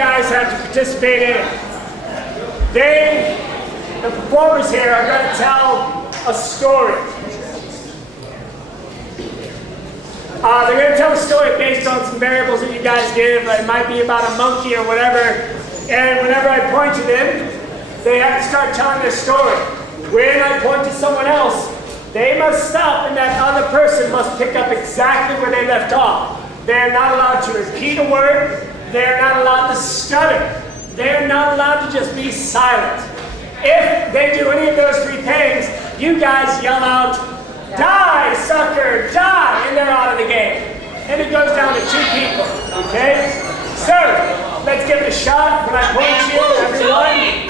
guys have to participate in it. The performers here are going to tell a story. They're going to tell a story based on some variables that you guys give. It might be about a monkey or whatever. And whenever I point to them, they have to start telling their story. When I point to someone else, they must stop and that other person must pick up exactly where they left off. They're not allowed to repeat a word. They're not allowed to stutter. They're not allowed to just be silent. If they do any of those three things, you guys yell out, "Die, sucker, die!" and they're out of the game. And it goes down to 2 people, okay? So, let's give it a shot. When I point to you, everyone.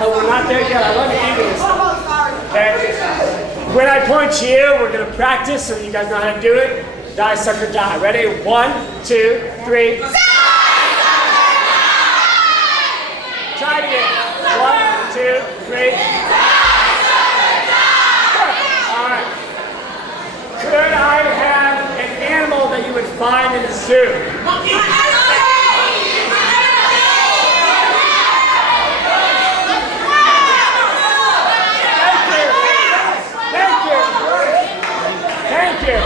Oh, we're not there yet. I love you even this stuff. Okay? When I point to you, we're going to practice so you guys know how to do it. Die, sucker, die. Ready? 1, 2, 3. Try it again. 1, 2, 3. All right. Could I have an animal that you would find in the zoo? Monkey. Thank you.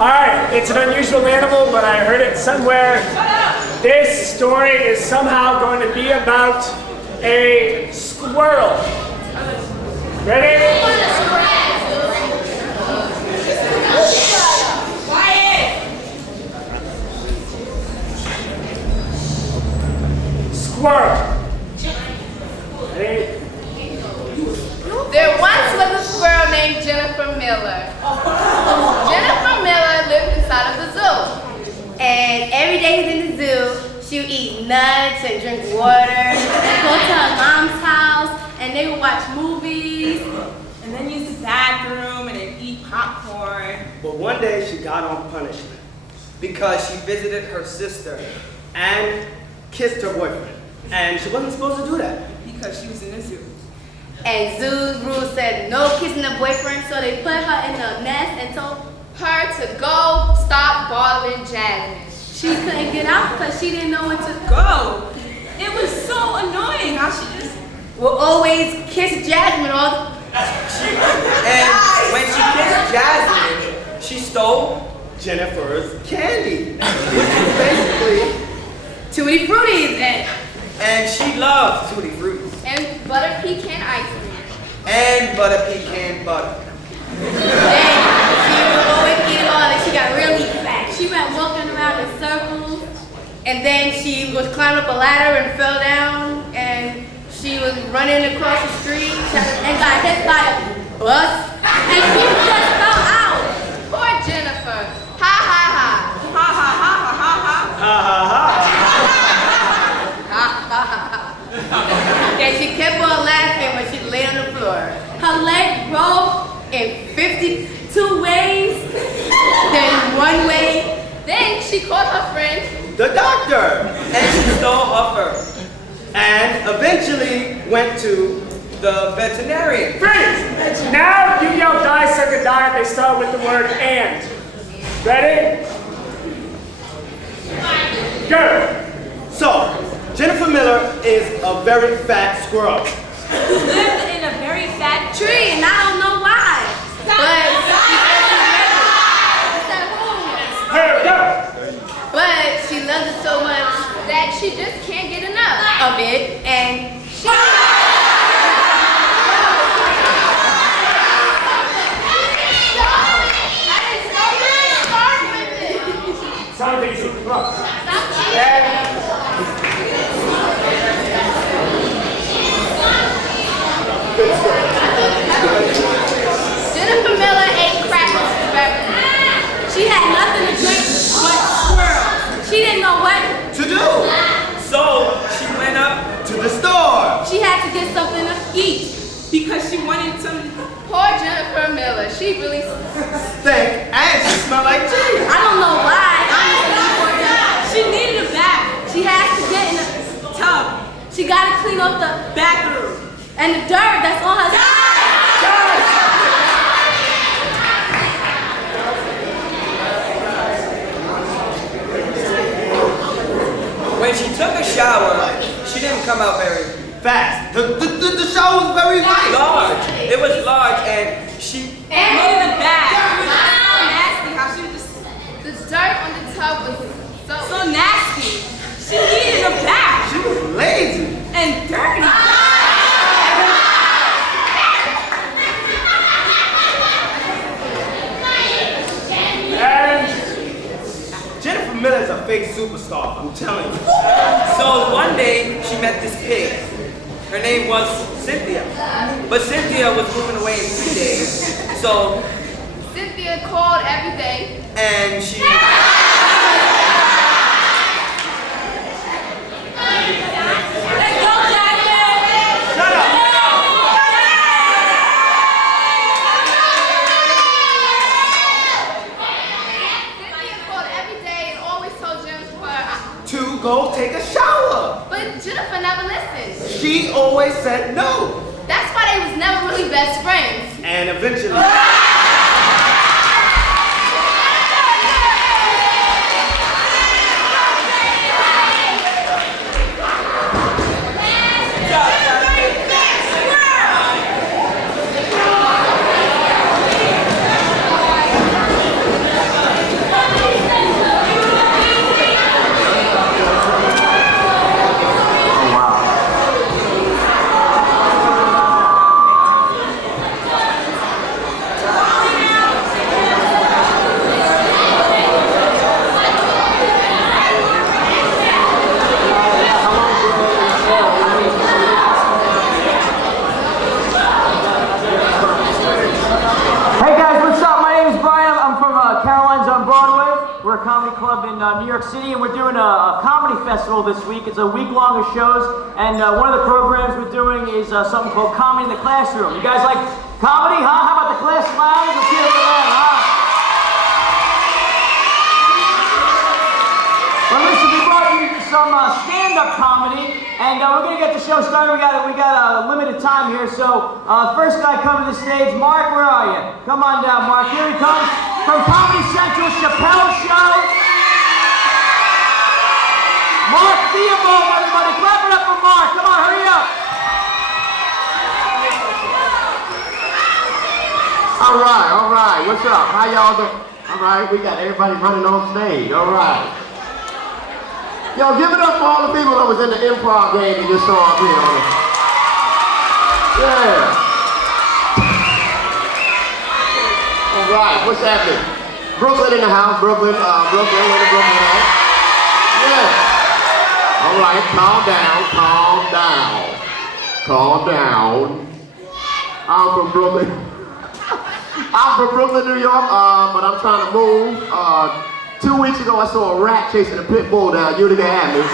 All right, it's an unusual animal, but I heard it somewhere. This story is somehow going to be about a squirrel. Ready? Squirrel. Ready? There once was a squirrel named Jennifer Miller. Jennifer Miller lived inside of the zoo. And every day he's in the zoo, she would eat nuts and drink water, go to her mom's house, and they would watch movies. And then use the bathroom and then eat popcorn. But one day she got on punishment because she visited her sister and kissed her boyfriend. And she wasn't supposed to do that. Because she was in the zoo. And zoo's rules said no kissing the boyfriend, so they put her in the nest and told her to go stop bothering Jasmine. She couldn't get out because she didn't know where to Go! It was so annoying how she just will always kiss Jasmine all the And when she kissed Jasmine, she stole Jennifer's candy, which was basically, Tutti Fruttis and she loved Tutti Frutti and butter pecan ice cream. and butter pecan butter. Then she would always eat it all and she got really fat. She went walking around in circles and then she was climbing up a ladder and fell down and she was running across the street and got hit by a bus and she just fell out. Poor Jennifer. Ha ha ha. ha ha ha ha ha ha. Ha ha ha. And she kept on laughing when she lay on the floor. Her leg broke in 52 ways, then one way. Then she called her friend, The doctor, and she stole her fur. And eventually went to the veterinarian. Freeze! Now you yell die, sucker, die, and they start with the word and. Ready? Go! So, Jennifer Miller is a very fat squirrel. Who lived in a very fat tree, and I don't know why. But she loves it so much that she just can't get enough of it, and she. Something's in front. Jennifer Miller ate crackers for breakfast. She had nothing to drink but squirrel. She didn't know what to do. So she went up to the store. She had to get something to eat because she wanted some. Poor Jennifer Miller. She really stank and she smelled like cheese. I don't know why. She needed a bath. She had to get in a tub. She She gotta clean up the bathroom and the dirt that's on her skin. When she took a shower, she didn't come out very Fast. The shower was very light. large. It was large, and she And in the back. It was just so nasty how she was just The dirt on the tub was so nasty. She needed a bath. She was lazy. And dirty. And Jennifer Miller's a fake superstar, I'm telling you. So one day she met this pig. Her name was Cynthia. But Cynthia was moving away in 3 days. So, Cynthia called every day. and she... Let's go, Jackson. Shut up. Cynthia called every day and always told Jennifer, To go take a shower. but Jennifer never listened. She always said no. That's why they was never really best friends. And eventually, Hey guys, what's up? My name is Brian. I'm from Caroline's on Broadway. We're a comedy club in New York City, and we're doing a comedy festival this week. It's a week-long of shows, and one of the programs we're doing is something called Comedy in the Classroom. You guys like comedy, huh? How about the class clowns? Let's hear it for them, huh? Well, listen, we brought you some stand-up comedy, and we're gonna get the show started. We got a limited time here, so first guy coming to the stage, Mark. Where are you? Come on down, Mark. Here he comes from Comedy Central Chappelle Show. Mark Theobald, everybody, clap it up for Mark. Come on, hurry up. All right, what's up? How y'all doing? All right, we got everybody running on stage, all right. Yo, give it up for all the people that was in the improv game you just saw up here. Yeah. All right, what's happening? Brooklyn in the house, Brooklyn, where the Brooklyn at? Yeah. All right, calm down. I'm from Brooklyn. I'm from Brooklyn, New York, but I'm trying to move. 2 weeks ago, I saw a rat chasing a pit bull down Utica Avenue.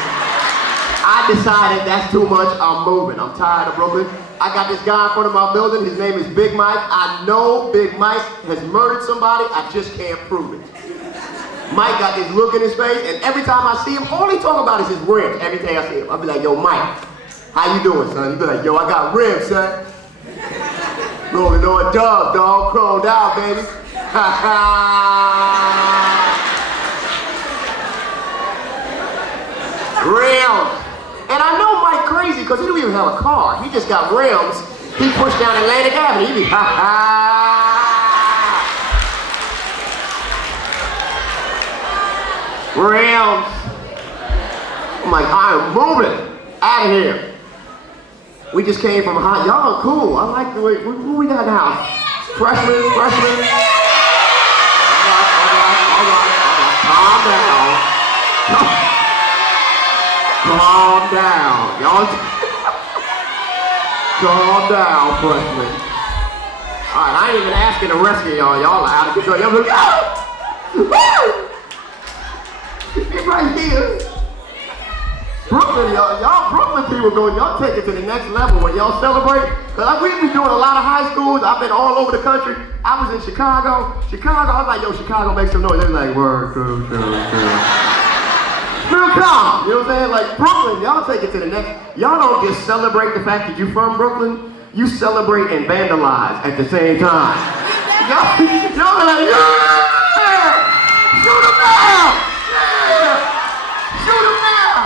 I decided that's too much, I'm moving. I'm tired of Brooklyn. I got this guy in front of my building, his name is Big Mike. I know Big Mike has murdered somebody, I just can't prove it. Mike got this look in his face, and every time I see him, all he talk about is his rims. Every day I see him, I'll be like, yo, Mike, how you doing, son? He'll be like, yo, I got rims, son. Rolling on dog, crawled out, baby. Ha ha. Rims. And I know Mike crazy because he don't even have a car. He just got rims. He pushed down Atlantic Avenue. He be ha ha. Rims. I'm like, I'm moving out of here. We just came from hot. Y'all are cool. I like the way. Who we got now? Freshmen. All right. Calm down. Y'all. Calm down, freshmen. All right, I ain't even asking the rest of y'all. Y'all are out of control. Y'all look. It's right here. Brooklyn, y'all Brooklyn people y'all take it to the next level when y'all celebrate. Cause we be doing a lot of high schools. I've been all over the country. I was in Chicago. I was like, yo, Chicago, make some noise. They was like, word, true. Real calm, you know what I'm saying? Like Brooklyn, y'all take it to the next. Y'all don't just celebrate the fact that you're from Brooklyn, you celebrate and vandalize at the same time. Y'all are like, yeah! Shoot him down! Yeah! Shoot him down!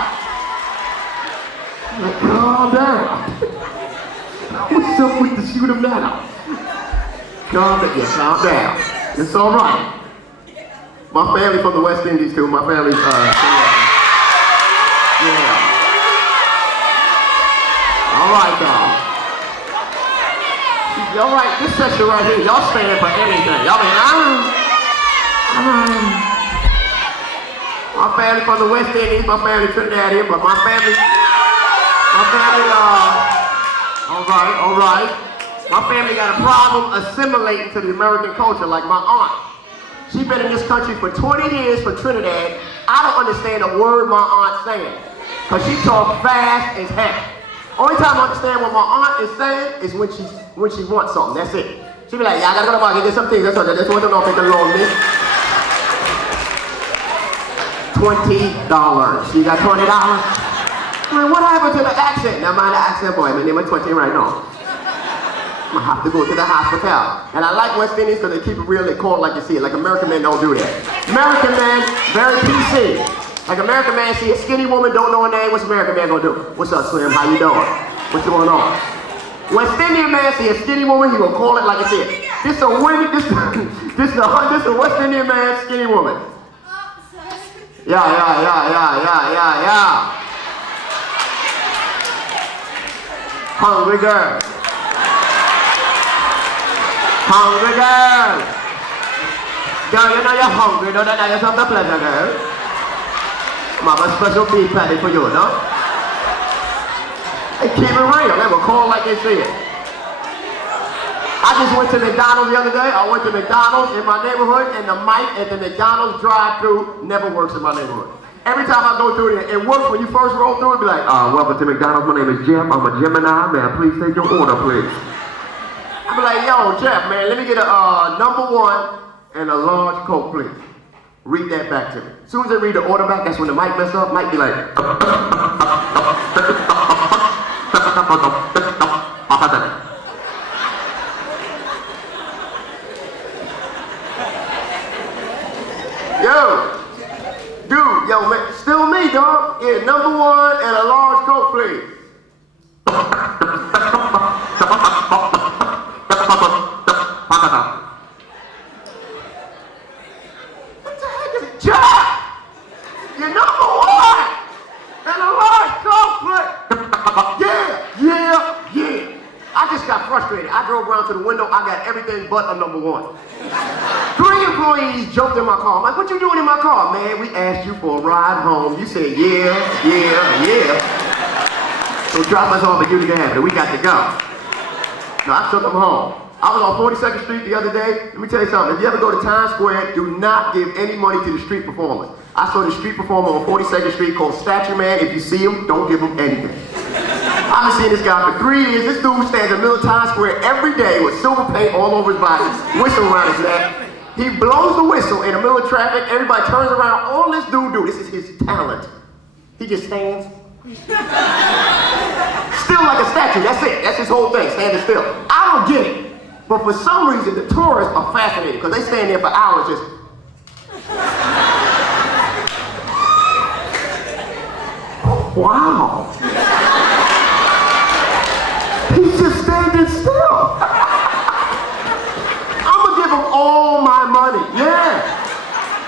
Like, calm down. What's up with the shoot him down? Calm down, yeah, calm down. It's all right. My family from the West Indies too. My family's yeah. All right, y'all. All right, this section right here, y'all stand for anything. Y'all mean, my family from the West Indies, my family Trinidad here, but my family, all right. My family got a problem assimilating to the American culture, like my aunt. She's been in this country for 20 years from Trinidad. I don't understand a word my aunt's saying, because she talks fast as heck. Only time I understand what my aunt is saying is when she wants something, that's it. She be like, yeah, I gotta go to the market, get some things, that's all, that's what I don't think the Lord me. $20. She got $20. Man, what happened to the accent? Now mind the accent, boy, my name is 20 right now. I'm gonna have to go to the hospital. And I like West Indies because they keep it real, they call it like you see it. Like American men don't do that. American men, very PC. Like American man see a skinny woman, don't know her name, what's American man gonna do? What's up, Slim, how you doing? What's going on? West Indian man see a skinny woman, he gonna call it like I said. This a West Indian man, skinny woman. Yeah. Hungry girl. Hungry girl. Girl, you know you're hungry, don't you know yourself the pleasure, girl? I have a special beef patty for you, no? They keep it real, they will call like they see it. I just went to McDonald's the other day. I went to McDonald's in my neighborhood, and the mic at the McDonald's drive-thru never works in my neighborhood. Every time I go through there, it works when you first roll through it, be like, welcome to McDonald's, my name is Jeff, I'm a Gemini, man, please take your order, please. I be like, yo, Jeff, man, let me get a #1 and a large Coke, please. Read that back to me. As soon as they read the order back, that's when the mic mess up. Mic be like, yo, man, still me, dog. Yeah, #1 and a large Coke, please. What the heck is it? Jack! You're #1 and a large Coke, please. Yeah. I just got frustrated. I drove around to the window. I got everything but a #1. 3 employees jumped in my car. I'm like, what you doing in my car? Man, we asked you for a ride home. You said, yeah. So drop us off and you can have it. We got to go. No, I took them home. I was on 42nd Street the other day. Let me tell you something. If you ever go to Times Square, do not give any money to the street performers. I saw the street performer on 42nd Street called Statue Man. If you see him, don't give him anything. I've been seeing this guy for 3 years. This dude stands in the middle of Times Square every day with silver paint all over his body, whistle around his neck. He blows the whistle in the middle of traffic. Everybody turns around. All this dude do, this is his talent. He just stands. Still like a statue. That's it. That's his whole thing, standing still. I don't get it. But for some reason, the tourists are fascinated because they stand there for hours just... Wow. He's just standing still. I'm gonna give him all my money. Yeah.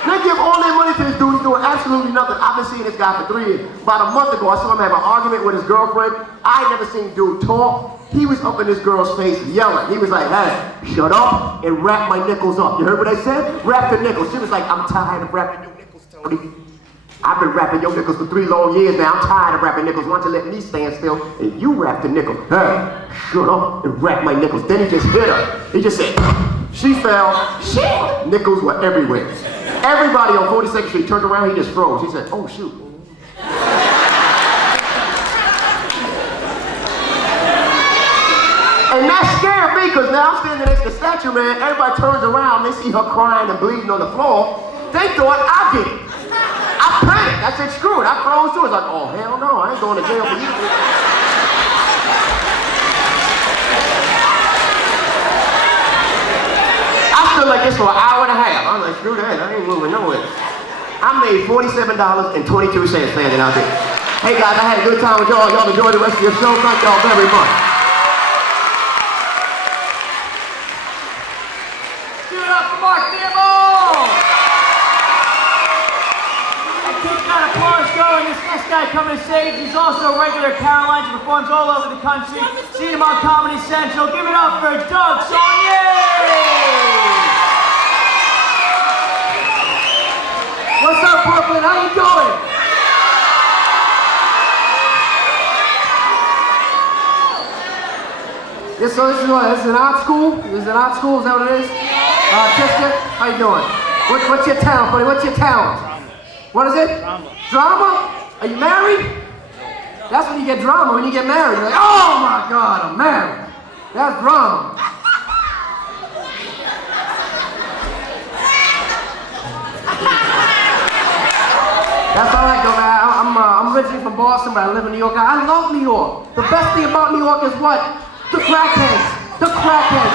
They give all their money to this dude. He's doing absolutely nothing. I've been seeing this guy for 3 years. About a month ago, I saw him have an argument with his girlfriend. I ain't never seen dude talk. He was up in this girl's face yelling. He was like, hey, shut up and wrap my nickels up. You heard what I said? Wrap the nickels. She was like, I'm tired of wrapping your nickels, Tony. I've been wrapping your nickels for 3 long years now. I'm tired of wrapping nickels. Why don't you let me stand still and you wrap the nickel? Hey, shut up and wrap my nickels. Then he just hit her. He just said, she fell. Shit. Nickels were everywhere. Everybody on 42nd Street turned around. He just froze. He said, oh, shoot. And that scared me because now I'm standing next to the statue, man. Everybody turns around. They see her crying and bleeding on the floor. They thought I did it. I panicked. I said, screw it. I froze too. It's like, oh, hell no. I ain't going to jail for you. I stood like this for an hour and a half. I was like, screw that. I ain't moving nowhere. I made $47.22 standing out there. Hey guys, I had a good time with y'all. Y'all enjoy the rest of your show. Thank y'all very much. Give it up for Mark Theobald! And keep that applause going. This next guy coming to stage, he's also a regular at Caroline's. He performs all over the country. Seen him on Comedy Central. Give it up for Doug Saunier! What's up, Brooklyn? How you doing? So this is what? This is an art school? This is an art school? Is that what it is? Chester, how you doing? What's your talent, buddy? What's your talent? Drama. What is it? Drama. Drama? Are you married? That's when you get drama, when you get married. You're like, oh my God, I'm married. That's drama. That's all right, though, man. I'm originally from Boston, but I live in New York. I love New York. The best thing about New York is what? The crackheads. The crackheads.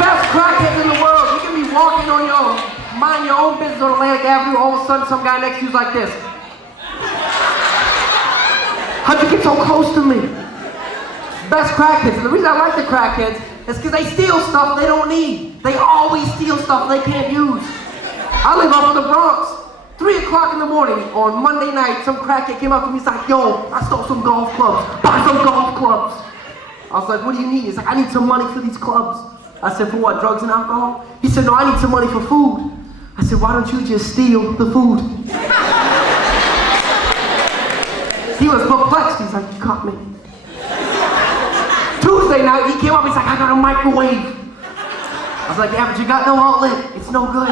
Best crackheads in the world. You can be walking on your own, mind your own business on Atlantic Avenue, all of a sudden some guy next to you's like this. How'd you get so close to me? Best crackheads. And the reason I like the crackheads is because they steal stuff they don't need. They always steal stuff they can't use. I live up in the Bronx. 3 o'clock in the morning on Monday night, some crackhead came up to me. He's like, yo, I stole some golf clubs. Buy some golf clubs. I was like, what do you need? He's like, I need some money for these clubs. I said, for what, drugs and alcohol? He said, no, I need some money for food. I said, why don't you just steal the food? He was perplexed. He's like, you caught me. Tuesday night, he came up. He's like, I got a microwave. I was like, yeah, but you got no outlet. It's no good.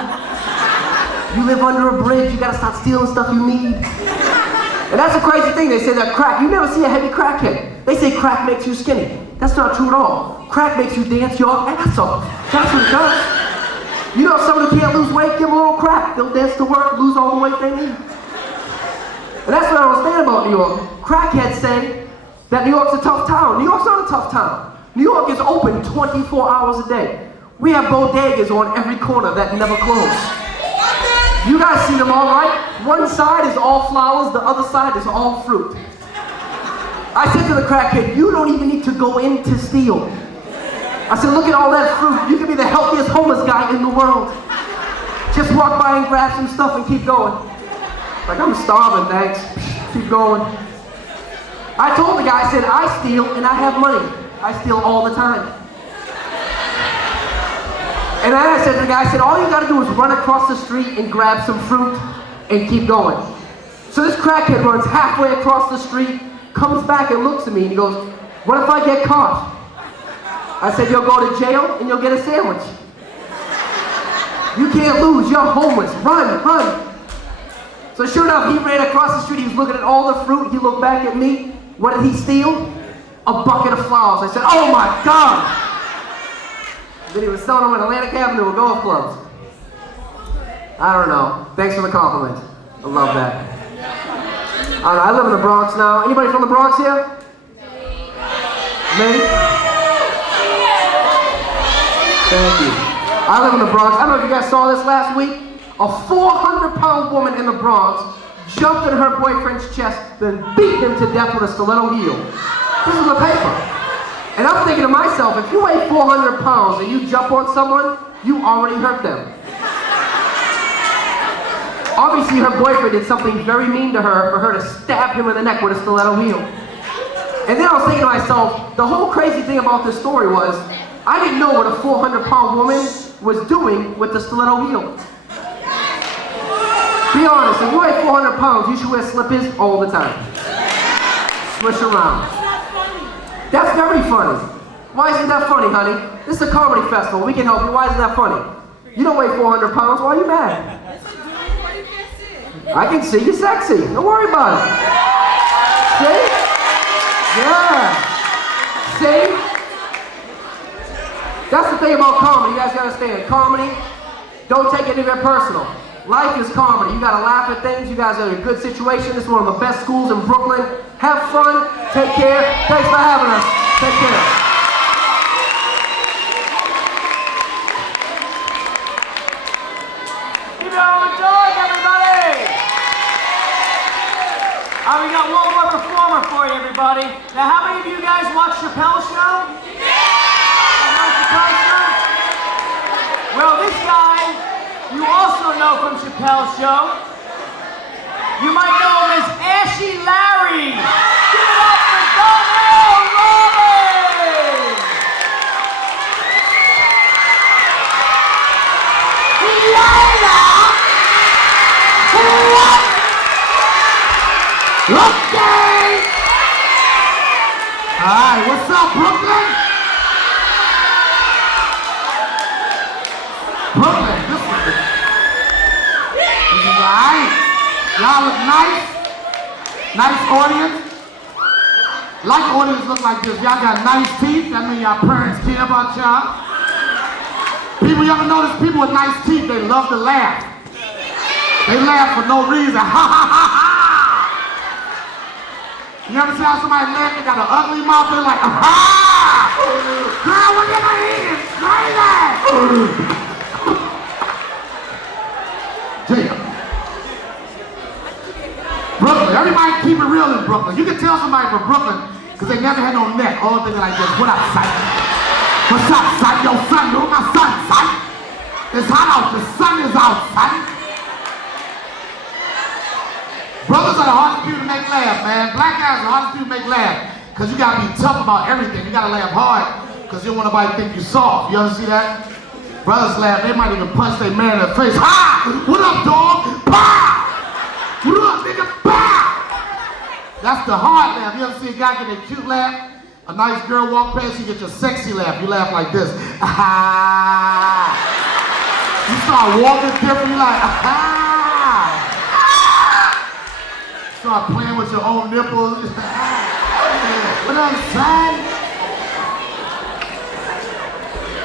You live under a bridge, you gotta stop stealing stuff you need. And that's a crazy thing, they say that crack, you never see a heavy crackhead. They say crack makes you skinny. That's not true at all. Crack makes you dance your ass off. That's what it does. You know, if somebody can't lose weight, give them a little crack. They'll dance to work, lose all the weight they need. And that's what I understand about New York. Crackheads say that New York's a tough town. New York's not a tough town. New York is open 24 hours a day. We have bodegas on every corner that never close. You guys see them all, right? One side is all flowers, the other side is all fruit. I said to the crackhead, you don't even need to go in to steal. I said, look at all that fruit. You can be the healthiest homeless guy in the world. Just walk by and grab some stuff and keep going. Like, I'm starving, thanks. Keep going. I told the guy, I said, I steal and I have money. I steal all the time. And then I said to the guy, I said, all you gotta do is run across the street and grab some fruit and keep going. So this crackhead runs halfway across the street, comes back and looks at me and he goes, what if I get caught? I said, you'll go to jail and you'll get a sandwich. You can't lose, you're homeless, run, run. So sure enough, he ran across the street, he was looking at all the fruit, he looked back at me. What did he steal? A bucket of flowers. I said, oh my God. Then he was selling them on Atlantic Avenue with golf clubs. I don't know. Thanks for the compliment. I love that. I don't know, I live in the Bronx now. Anybody from the Bronx here? Me? Thank you. I live in the Bronx. I don't know if you guys saw this last week. A 400-pound woman in the Bronx jumped in her boyfriend's chest, then beat him to death with a stiletto heel. This is the paper. And I'm thinking to myself, if you weigh 400 pounds and you jump on someone, you already hurt them. Obviously, her boyfriend did something very mean to her for her to stab him in the neck with a stiletto heel. And then I was thinking to myself, the whole crazy thing about this story was, I didn't know what a 400-pound woman was doing with the stiletto heel. Be honest, if you weigh 400 pounds, you should wear slippers all the time. Swish around. That's very funny. Why isn't that funny, honey? This is a comedy festival. We can help you. Why isn't that funny? You don't weigh 400 pounds. Why are you mad? I can see you're sexy. Don't worry about it. See? Yeah. See? That's the thing about comedy. You guys gotta understand. Comedy, don't take it anywhere personal. Life is comedy. You gotta laugh at things. You guys are in a good situation. This is one of the best schools in Brooklyn. Have fun. Take care. Thanks for having us. Take care. Keep it on the dog, everybody! We got one more performer for you, everybody. Now, how many of you guys watch Chappelle's show? Well, this guy, you also know from Chappelle's show. You might know him as Ashy Larry. Give it up for Donnell Rollins! Okay! Alright, what's up, Brooklyn? Brooklyn, this is alright. Y'all look nice. Nice audience. Like audience look like this. Y'all got nice teeth. That means y'all parents care about y'all. People, you ever notice people with nice teeth, they love to laugh. They laugh for no reason. Ha ha ha ha! You ever see how somebody laugh, they got an ugly mouth, they're like, aha! Girl, what am I eating? Crazy! Damn. Brooklyn, everybody keep it real in Brooklyn. You can tell somebody from Brooklyn, because they never had no neck, all thinking like this. What up, son? What's up, son? Yo, son, you're my son, son. It's hot out, the sun is out, son. Brothers are the hardest people to make laugh, man. Black guys are the hardest people to make laugh. Because you got to be tough about everything. You got to laugh hard because you don't want nobody to think you soft. You ever see that? Brothers laugh, they might even punch their man in the face. Ha! What up, dog? Pow! What up, nigga? Pow! That's the hard laugh. You ever see a guy get a cute laugh? A nice girl walk past, you get your sexy laugh. You laugh like this. Ah! You start walking different, you like, ah! Start playing with your own nipples. What up, son?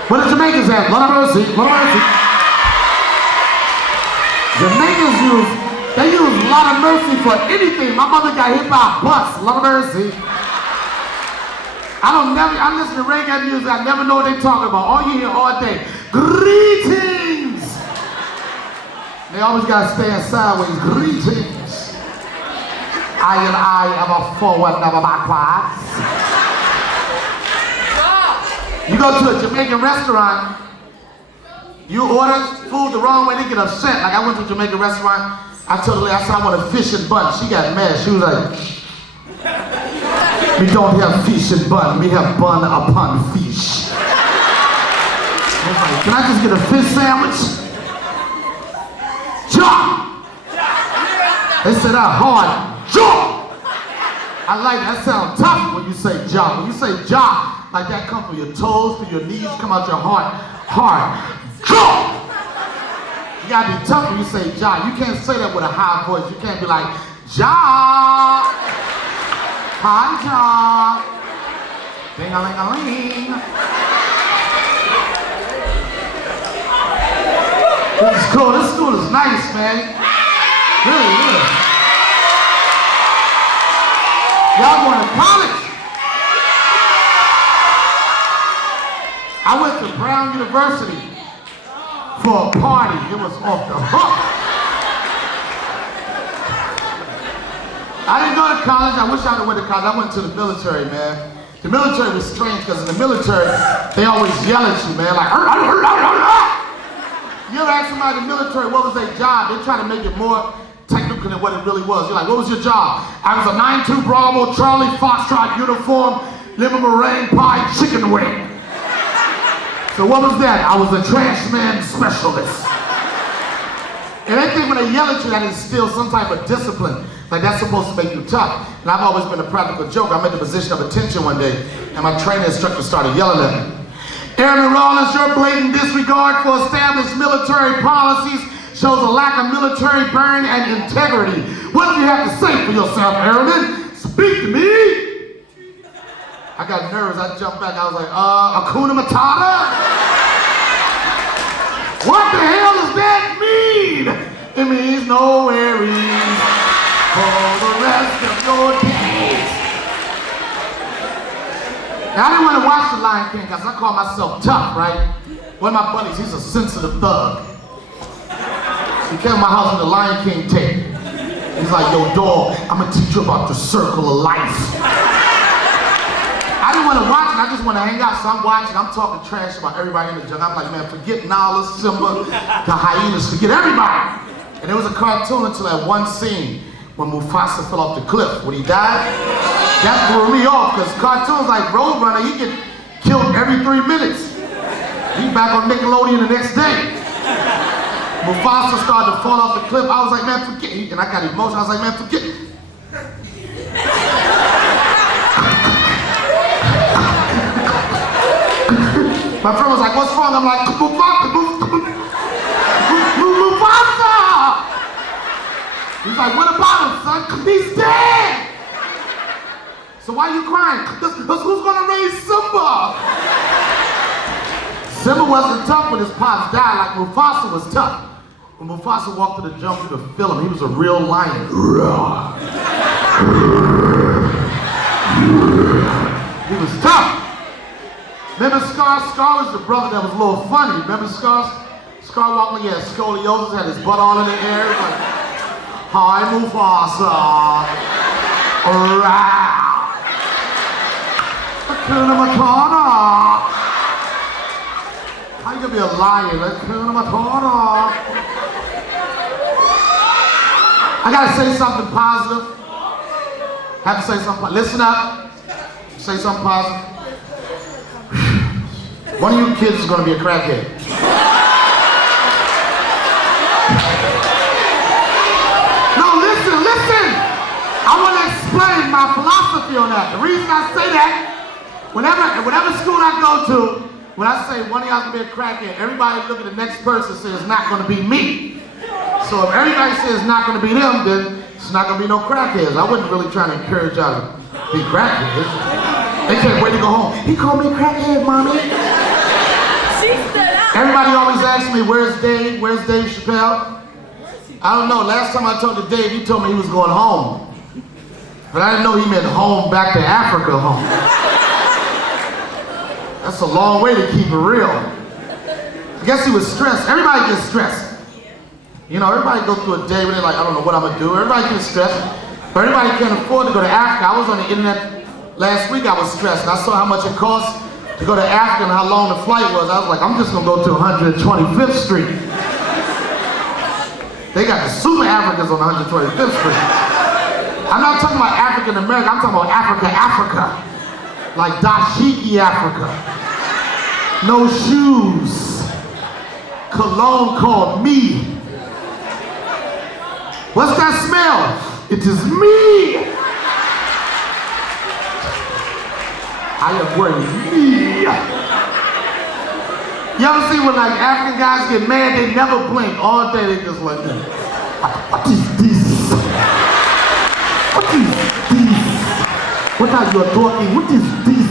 What are Jamaicans at? Lord of mercy, Lord of mercy. Jamaicans they use Lord of mercy for anything. My mother got hit by a bus. Lord of mercy. I listen to reggae music. I never know what they're talking about. All you hear all day, greetings. They always gotta stand sideways. Greetings. I am a forward, never backwards. You go to a Jamaican restaurant, you order food the wrong way, they get upset. Like I went to a Jamaican restaurant, I told the lady, I said I want a fish and bun. She got mad. She was like, we don't have fish and bun, we have bun upon fish. I was like, can I just get a fish sandwich? John! They said that hard. Jaw! I like that. That sounds tough when you say jaw. When you say jaw, like that come from your toes, from your knees, come out your heart. Hard. Jaw! You gotta be tough when you say jaw. You can't say that with a high voice. You can't be like, jaw! Hi, jaw! Ding-a-ling-a-ling. This is cool. This school is nice, man. Really, really. Y'all going to college? I went to Brown University for a party. It was off the hook. I didn't go to college. I wish I would have went to college. I went to the military, man. The military was strange because in the military, they always yell at you, man. Like, you ever ask somebody in the military what was their job? They try to make it more technical than what it really was. You're like, what was your job? I was a 9-2 Bravo Charlie Foxtrot uniform, liver meringue pie chicken wing. So what was that? I was a trash man specialist. And they think when they yell at you that instills some type of discipline. Like that's supposed to make you tough. And I've always been a practical joke. I'm in the position of attention one day, and my training instructor started yelling at me. Airman Rollins, your blatant disregard for established military policies shows a lack of military burn and integrity. What do you have to say for yourself, Airman? Speak to me. I got nervous. I jumped back. I was like, Hakuna Matata? What the hell does that mean? It means no worries for the rest of your days. Now, I didn't want to watch The Lion King because I call myself tough, right? One of my buddies, he's a sensitive thug. He came to my house with the Lion King tape. He's like, yo, dog, I'm gonna teach you about the circle of life. I didn't want to watch it, I just want to hang out, so I'm watching, I'm talking trash about everybody in the jungle. I'm like, man, forget Nala, Simba, the hyenas, forget everybody. And there was a cartoon until that one scene when Mufasa fell off the cliff. When he died, that threw me off, because cartoons like Roadrunner, he get killed every 3 minutes. He's back on Nickelodeon the next day. Mufasa started to fall off the cliff. I was like, man, forget it. And I got emotional. I was like, man, forget it. My friend was like, what's wrong? I'm like, Mufasa! He's like, what about him, son? He's dead! So why are you crying? Because who's gonna raise Simba? Simba wasn't tough when his pops died like Mufasa was tough. When Mufasa walked to the jungle to film, he was a real lion. He was tough. Remember Scar? Scar was the brother that was a little funny. Remember Scar? Scar walked like he had scoliosis, had his butt all in the air. He was like, hi, Mufasa. Hakuna Matata. How you gonna be a lion? Hakuna Matata. I gotta say something positive. Have to say something. Listen up. Say something positive. One of you kids is gonna be a crackhead. No, listen. I want to explain my philosophy on that. The reason I say that, whatever school I go to, when I say one of y'all's gonna be a crackhead, everybody look at the next person and say it's not gonna be me. So if everybody says it's not gonna be them, then it's not gonna be no crackheads. I wasn't really trying to encourage y'all to be crackheads. They can't wait to go home. He called me a crackhead, mommy. She stood up. Everybody always asks me, where's Dave? Where's Dave Chappelle? I don't know. Last time I talked to Dave, he told me he was going home. But I didn't know he meant home back to Africa home. That's a long way to keep it real. I guess he was stressed. Everybody gets stressed. You know, everybody go through a day where they're like, I don't know what I'm gonna do. Everybody gets stressed. But everybody can't afford to go to Africa. I was on the internet last week, I was stressed. And I saw how much it costs to go to Africa and how long the flight was. I was like, I'm just gonna go to 125th Street. They got the super Africans on 125th Street. I'm not talking about African America, I'm talking about Africa. Like dashiki Africa. No shoes. Cologne called me. What's that smell? It is me. I am wearing me. You ever see when like African guys get mad, they never blink. All day they just like that. What is this? What is this? What are you talking? What is this?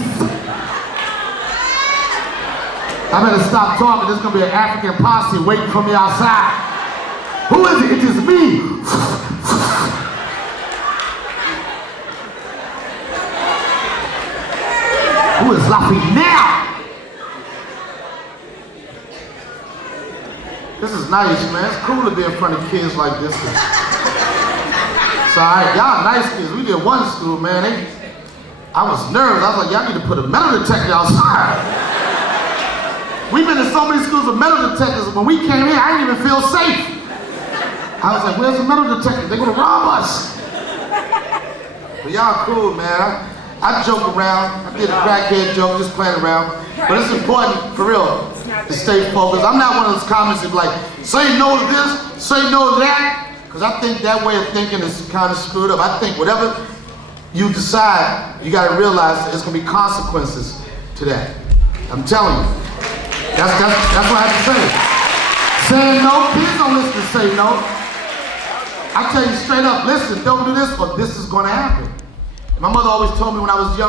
I better stop talking. There's gonna be an African posse waiting for me outside. Who is it? It is me. Who is laughing now? This is nice, man. It's cool to be in front of kids like this. So, y'all nice kids. We did one school, man. I was nervous. I was like, y'all need to put a metal detector outside. We've been in so many schools with metal detectors. When we came here, I didn't even feel safe. I was like, where's the metal detector? They're gonna rob us. But y'all cool, man. I joke around. I did a crackhead joke, just playing around. But it's important, for real, to stay focused. I'm not one of those comments that be like, say no to this, say no to that. Because I think that way of thinking is kind of screwed up. I think whatever you decide, you got to realize that there's going to be consequences to that. I'm telling you. That's what I have to say. Saying no, kids don't listen to say no. I tell you straight up, listen, don't do this, or this is going to happen. My mother always told me when I was young,